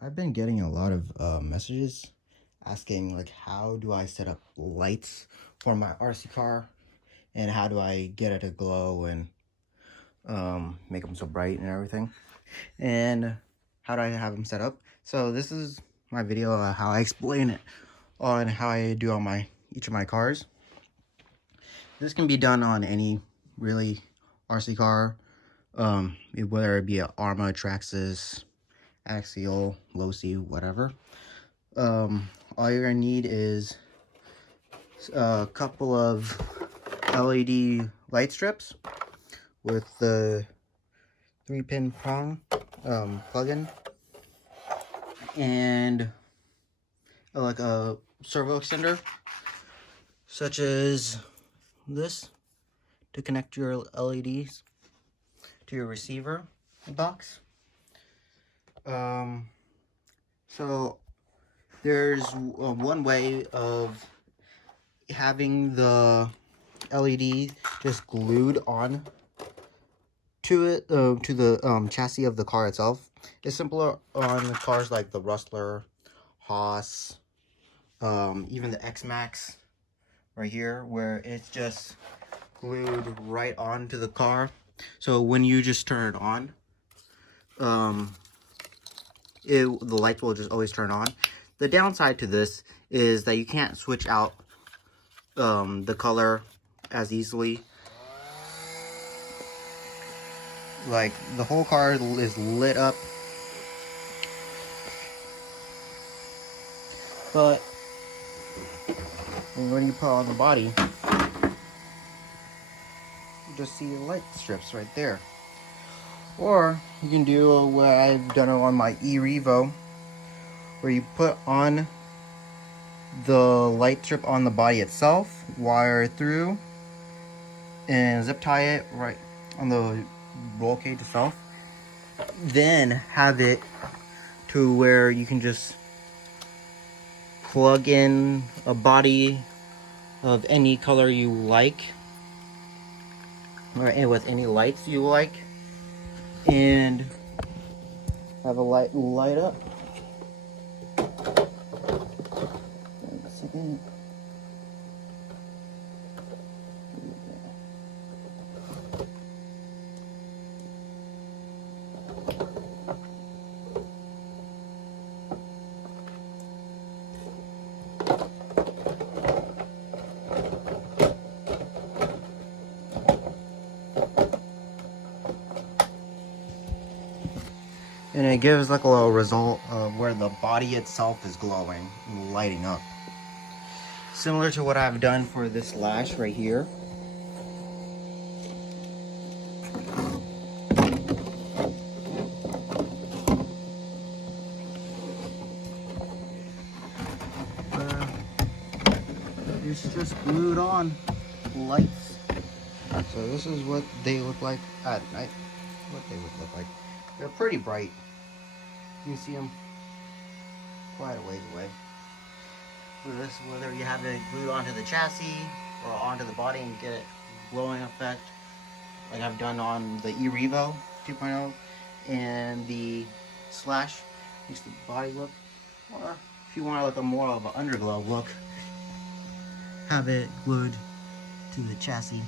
I've been getting a lot of messages asking like how do I set up lights for my RC car and how do I get it to glow and make them so bright and everything, and how do I have them set up. So this is my video how I explain it on how I do on each of my cars. This can be done on any really RC car, whether it be an Arma, Traxxas, Axial, Losi, whatever. All you're gonna need is a couple of LED light strips with the 3-pin prong plug-in, and like a servo extender such as this to connect your LEDs to your receiver box. So there's one way of having the LED just glued on to it, to the chassis of the car itself. It's simpler on cars like the Rustler, Haas, even the X-Max right here, where it's just glued right onto the car. So when you just turn it on, the lights will just always turn on. The downside to this is that you can't switch out the color as easily. Like, the whole car is lit up, but when you put it on the body, you just see light strips right there. Or you can do what I've done on my e-Revo, where you put on the light strip on the body itself, wire it through, and zip tie it right on the roll cage itself. Then have it to where you can just plug in a body of any color you like, or with any lights you like, and have a light up. Wait a second. And it gives like a little result of where the body itself is glowing and lighting up. Similar to what I've done for this lash right here. It's just glued on lights. So this is what they look like at night. What they would look like. They're pretty bright. You can see them quite a ways away. With this, whether you have it glued onto the chassis or onto the body and get it glowing effect, like I've done on the e-Revo 2.0 and the Slash, makes the body look. Or if you want like a more of an underglow look, have it glued to the chassis.